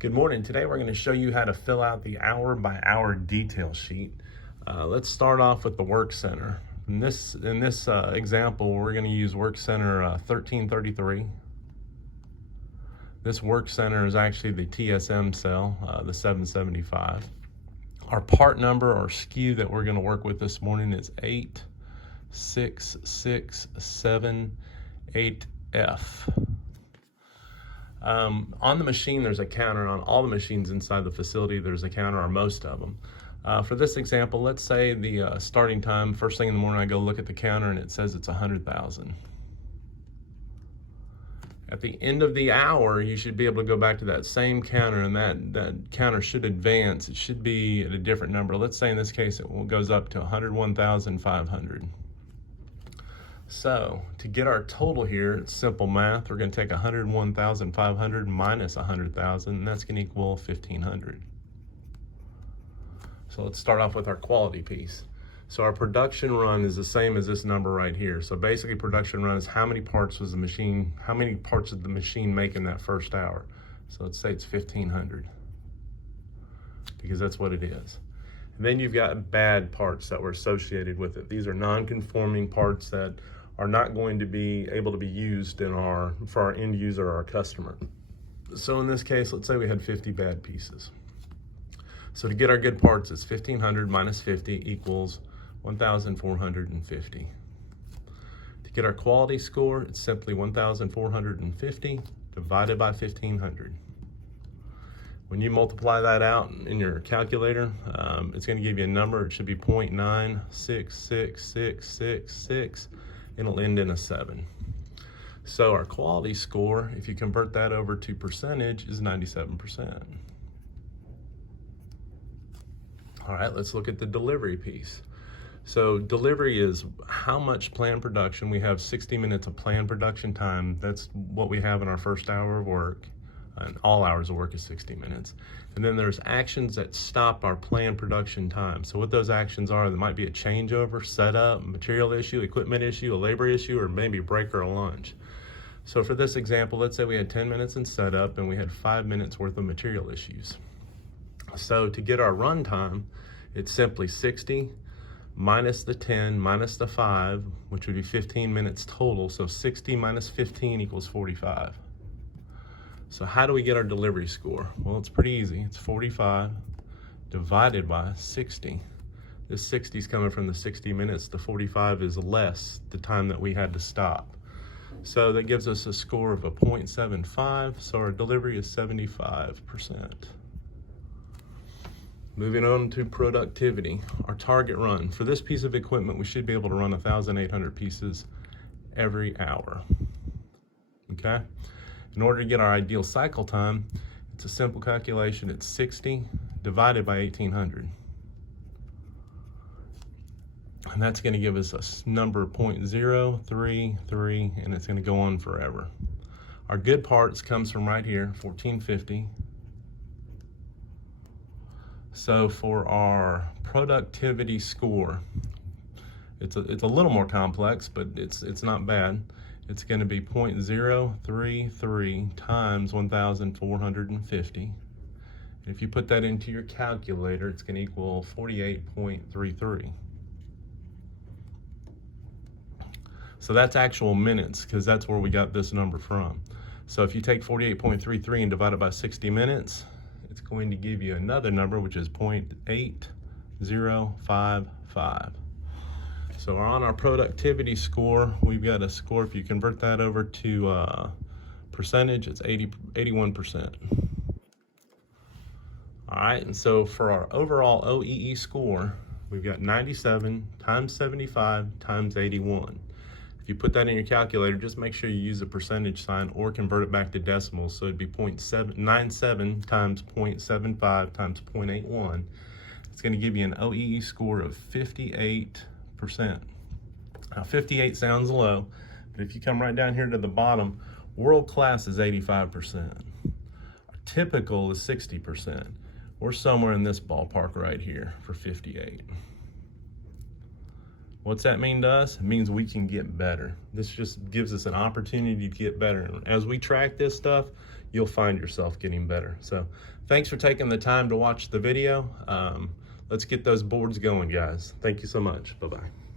Good morning. Today we're going to show you how to fill out the hour by hour detail sheet. Let's start off with the work center. In this example, we're going to use work center 1333. This work center is actually the TSM cell, the 775. Our part number or SKU that we're going to work with this morning is 86678F. On the machine, there's a counter. On all the machines inside the facility, there's a counter, or most of them. For this example, let's say the starting time, first thing in the morning, I go look at the counter and it says it's 100,000. At the end of the hour, you should be able to go back to that same counter, and that counter should advance. It should be at a different number. Let's say in this case, it goes up to 101,500. So to get our total here, it's simple math. We're going to take 101,500 minus 100,000, and that's going to equal 1,500. So let's start off with our quality piece. So our production run is the same as this number right here. So basically, production run is how many parts did the machine make in that first hour. So let's say it's 1,500, because that's what it is. And then you've got bad parts that were associated with it. These are non-conforming parts that are not going to be able to be used for our end user or our customer. So in this case, let's say we had 50 bad pieces. So to get our good parts, it's 1,500 minus 50 equals 1,450. To get our quality score, it's simply 1,450 divided by 1,500. When you multiply that out in your calculator, it's going to give you a number. It should be 0.966666, and it'll end in a 7. So our quality score, if you convert that over to percentage, is 97%. All right, let's look at the delivery piece. So delivery is how much planned production. We have 60 minutes of planned production time. That's what we have in our first hour of work. And all hours of work is 60 minutes. And then there's actions that stop our planned production time. So what those actions are, there might be a changeover, setup, material issue, equipment issue, a labor issue, or maybe a break or a lunch. So for this example, let's say we had 10 minutes in setup and we had 5 minutes worth of material issues. So to get our run time, it's simply 60 minus the 10 minus the 5, which would be 15 minutes total. So 60 minus 15 equals 45. So how do we get our delivery score? Well, it's pretty easy. It's 45 divided by 60. This 60 is coming from the 60 minutes. The 45 is less the time that we had to stop. So that gives us a score of a 0.75. So our delivery is 75%. Moving on to productivity, our target run. For this piece of equipment, we should be able to run 1,800 pieces every hour. Okay? In order to get our ideal cycle time, it's a simple calculation. It's 60 divided by 1,800. And that's going to give us a number 0.033, and it's going to go on forever. Our good parts comes from right here, 1,450. So for our productivity score, it's a little more complex, but it's not bad. It's going to be 0.033 times 1,450. If you put that into your calculator, it's going to equal 48.33. So that's actual minutes, because that's where we got this number from. So if you take 48.33 and divide it by 60 minutes, it's going to give you another number, which is 0.8055. So on our productivity score, we've got a score, if you convert that over to percentage, it's 81%. All right, and so for our overall OEE score, we've got 97 times 75 times 81. If you put that in your calculator, just make sure you use a percentage sign or convert it back to decimals. So it'd be 0.97 times 0.75 times 0.81. It's going to give you an OEE score of 58%. Now 58 sounds low, but if you come right down here to the bottom, world class is 85%. Our typical is 60%. We're somewhere in this ballpark right here for 58. What's that mean to us? It means we can get better. This just gives us an opportunity to get better. And as we track this stuff, you'll find yourself getting better. So thanks for taking the time to watch the video. Let's get those boards going, guys. Thank you so much. Bye-bye.